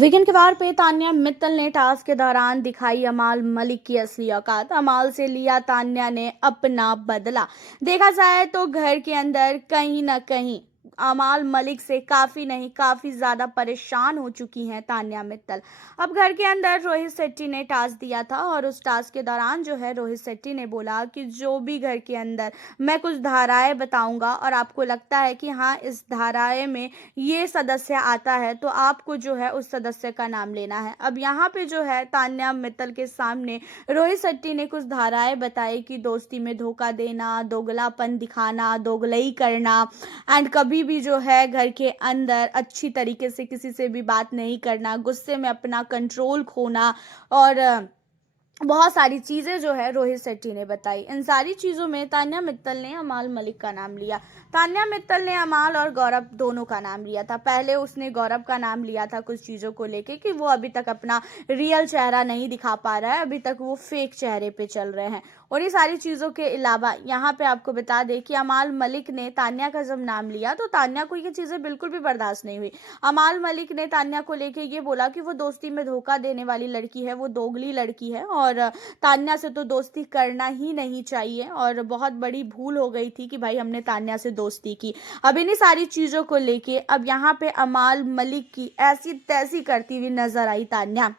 Weekend के वार पे तान्या मित्तल ने टास्क के दौरान दिखाई अमाल मलिक की असली औकात। अमाल से लिया तान्या ने अपना बदला। देखा जाए तो घर के अंदर कहीं ना कहीं अमाल मलिक से काफी नहीं काफी ज्यादा परेशान हो चुकी हैं तान्या मित्तल। अब घर के अंदर रोहित शेट्टी ने टास्क दिया था और उस टास्क के दौरान जो है रोहित शेट्टी ने बोला कि जो भी घर के अंदर मैं कुछ धाराएं बताऊंगा और आपको लगता है कि हाँ इस धाराएं में ये सदस्य आता है तो आपको जो है उस सदस्य का नाम लेना है। अब यहाँ पे जो है तान्या मित्तल के सामने रोहित शेट्टी ने कुछ धाराएं बताई कि दोस्ती में धोखा देना, दोगलापन दिखाना, दोगलई करना एंड कभी भी जो है घर के अंदर अच्छी तरीके से किसी से भी बात नहीं करना, गुस्से में अपना कंट्रोल खोना और बहुत सारी चीज़ें जो है रोहित शेट्टी ने बताई। इन सारी चीज़ों में तान्या मित्तल ने अमाल मलिक का नाम लिया। तान्या मित्तल ने अमाल और गौरव दोनों का नाम लिया था। पहले उसने गौरव का नाम लिया था कुछ चीज़ों को लेके कि वो अभी तक अपना रियल चेहरा नहीं दिखा पा रहा है, अभी तक वो फेक चेहरे पे चल रहे हैं। और ये सारी चीज़ों के अलावा यहाँ पे आपको बता दें कि अमाल मलिक ने तान्या का जब नाम लिया तो तान्या को ये चीज़ें बिल्कुल भी बर्दाश्त नहीं हुई। अमाल मलिक ने तान्या को लेके ये बोला कि वो दोस्ती में धोखा देने वाली लड़की है, वो दोगली लड़की है और तान्या से तो दोस्ती करना ही नहीं चाहिए और बहुत बड़ी भूल हो गई थी कि भाई हमने तान्या से दोस्ती की। अब इन्हीं सारी चीज़ों को लेके अब यहाँ पे अमाल मलिक की ऐसी तैसी करती हुई नजर आई तान्या,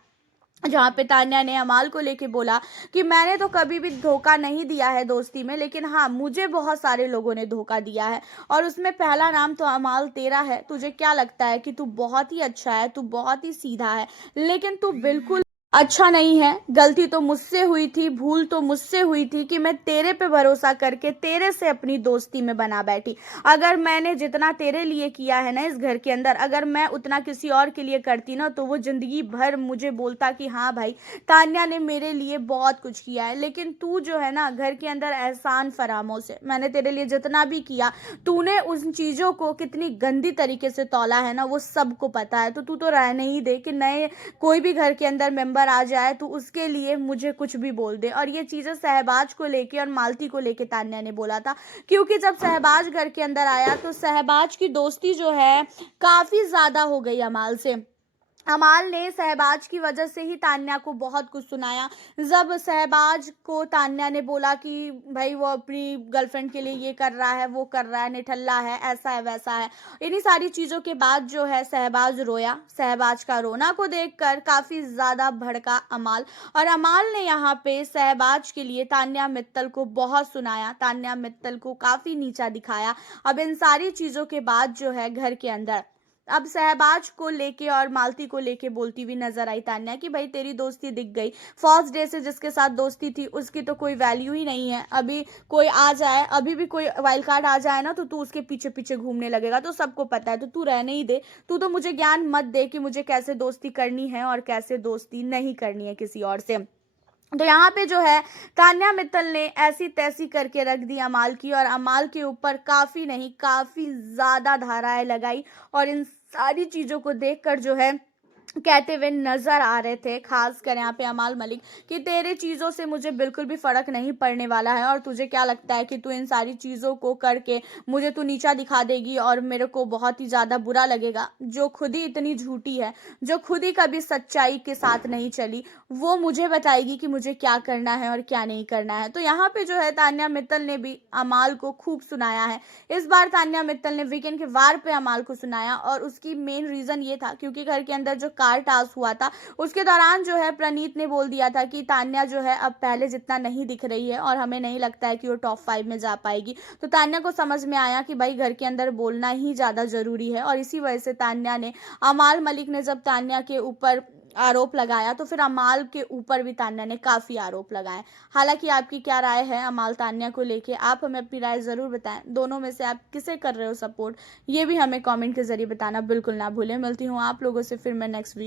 जहाँ पे तान्या ने अमाल को लेके बोला कि मैंने तो कभी भी धोखा नहीं दिया है दोस्ती में, लेकिन हाँ मुझे बहुत सारे लोगों ने धोखा दिया है और उसमें पहला नाम तो अमाल तेरा है। तुझे क्या लगता है कि तू बहुत ही अच्छा है, तू बहुत ही सीधा है, लेकिन तू बिल्कुल अच्छा नहीं है। गलती तो मुझसे हुई थी, भूल तो मुझसे हुई थी कि मैं तेरे पे भरोसा करके तेरे से अपनी दोस्ती में बना बैठी। अगर मैंने जितना तेरे लिए किया है ना इस घर के अंदर, अगर मैं उतना किसी और के लिए करती ना तो वो जिंदगी भर मुझे बोलता कि हाँ भाई तान्या ने मेरे लिए बहुत कुछ किया है। लेकिन तू जो है ना घर के अंदर एहसान फरामोश है। मैंने तेरे लिए जितना भी किया, तूने उन चीज़ों को कितनी गंदी तरीके से तौला है ना वो सबको पता है। तो तू तो रहने ही दे कि नए कोई भी घर के अंदर मेंबर आ जाए तो उसके लिए मुझे कुछ भी बोल दे। और ये चीज़ें सहबाज को लेके और मालती को लेके तान्या ने बोला था, क्योंकि जब सहबाज घर के अंदर आया तो सहबाज की दोस्ती जो है काफ़ी ज़्यादा हो गई अमाल से। अमाल ने सहबाज की वजह से ही तान्या को बहुत कुछ सुनाया। जब सहबाज को तान्या ने बोला कि भाई वो अपनी गर्लफ्रेंड के लिए ये कर रहा है, वो कर रहा है, निठल्ला है, ऐसा है वैसा है, इन्हीं सारी चीज़ों के बाद जो है सहबाज रोया। सहबाज का रोना को देखकर काफ़ी ज़्यादा भड़का अमाल और अमाल ने यहाँ पे सहबाज के लिए तान्या मित्तल को बहुत सुनाया, तान्या मित्तल को काफ़ी नीचा दिखाया। अब इन सारी चीज़ों के बाद जो है घर के अंदर अब सहबाज को लेके और मालती को लेके बोलती हुई नजर आई तान्या कि भाई तेरी दोस्ती दिख गई। फर्स्ट डे से जिसके साथ दोस्ती थी उसकी तो कोई वैल्यू ही नहीं है। अभी कोई आ जाए, अभी भी कोई वाइल्ड कार्ड आ जाए ना तो तू उसके पीछे पीछे घूमने लगेगा, तो सबको पता है। तो तू रहने ही दे, तू तो मुझे ज्ञान मत दे कि मुझे कैसे दोस्ती करनी है और कैसे दोस्ती नहीं करनी है किसी और से। तो यहाँ पे जो है तान्या मित्तल ने ऐसी तैसी करके रख दी अमाल की और अमाल के ऊपर काफ़ी नहीं काफ़ी ज़्यादा धाराएं लगाई और इन सारी चीज़ों को देखकर जो है कहते हुए नजर आ रहे थे, खासकर यहाँ पे अमाल मलिक, कि तेरे चीज़ों से मुझे बिल्कुल भी फ़र्क नहीं पड़ने वाला है और तुझे क्या लगता है कि तू इन सारी चीज़ों को करके मुझे तू नीचा दिखा देगी और मेरे को बहुत ही ज़्यादा बुरा लगेगा। जो खुद ही इतनी झूठी है, जो खुद ही कभी सच्चाई के साथ नहीं चली, वो मुझे बताएगी कि मुझे क्या करना है और क्या नहीं करना है। तो यहाँ पे जो है तान्या मित्तल ने भी अमाल को खूब सुनाया है। इस बार तान्या मित्तल ने वीकेंड के वार पे अमाल को सुनाया और उसकी मेन रीज़न ये था क्योंकि घर के अंदर जो कार टास्क हुआ था उसके दौरान जो है प्रणीत ने बोल दिया था कि तान्या जो है अब पहले जितना नहीं दिख रही है और हमें नहीं लगता है कि वो टॉप 5 में जा पाएगी। तो तान्या को समझ में आया कि भाई घर के अंदर बोलना ही ज़्यादा ज़रूरी है और इसी वजह से तान्या ने अमाल मलिक ने जब तान्या के ऊपर आरोप लगाया तो फिर अमाल के ऊपर भी तान्या ने काफ़ी आरोप लगाए। हालांकि आपकी क्या राय है अमाल तान्या को लेके, आप हमें अपनी राय ज़रूर बताएं। दोनों में से आप किसे कर रहे हो सपोर्ट, ये भी हमें कमेंट के जरिए बताना बिल्कुल ना भूलें। मिलती हूँ आप लोगों से फिर मैं नेक्स्ट वीक।